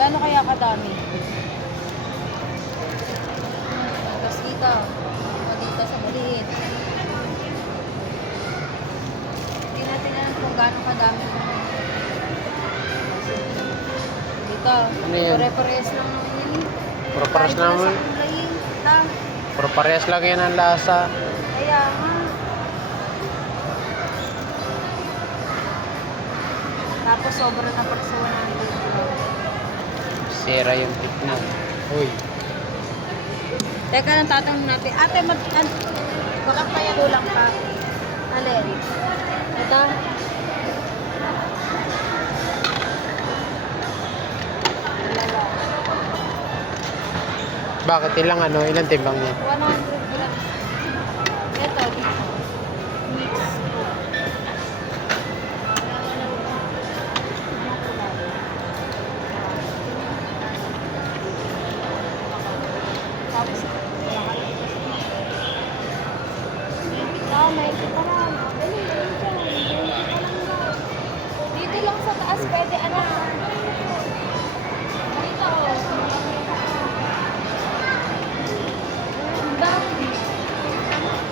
Gaano kaya kadami? Tapos dito. Dito sa maliit. Hindi natin alam kung gaano kadami. Dito. Ano yan? Pare-parehas lang naman yun. Puro-parehas Kahit naman. nasa kulay, ta. Pero parehas lang yan ang lasa. Kaya nga. Tapos sobra na pala sa 100. Sira yung tip mo. Uy. Teka lang, tatanong natin. Ate, baka kaya kulang pa. Alin? Ito? Dalawa. Bakit ilang ano? Ilang timbang yan? 100 grams. Ito, dito. Mix. Tapos, may kita lang. Dito lang sa taas, pwede ano. Dito, oh. Ang dami.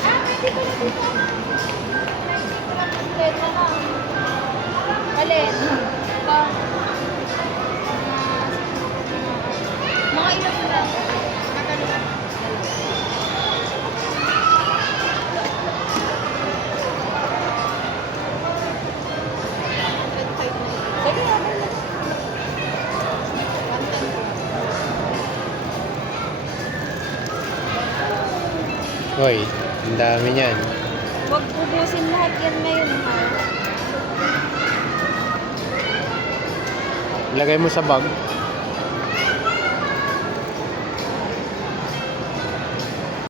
Pwede ko na dito. Pwede na lang. Alin? Ito. Mga ilang lang. Matalo. Sige, ano lang. Uy, ang dami niyan. Huwag ubusin lahat yan ngayon, ha? Ilagay mo sa bag.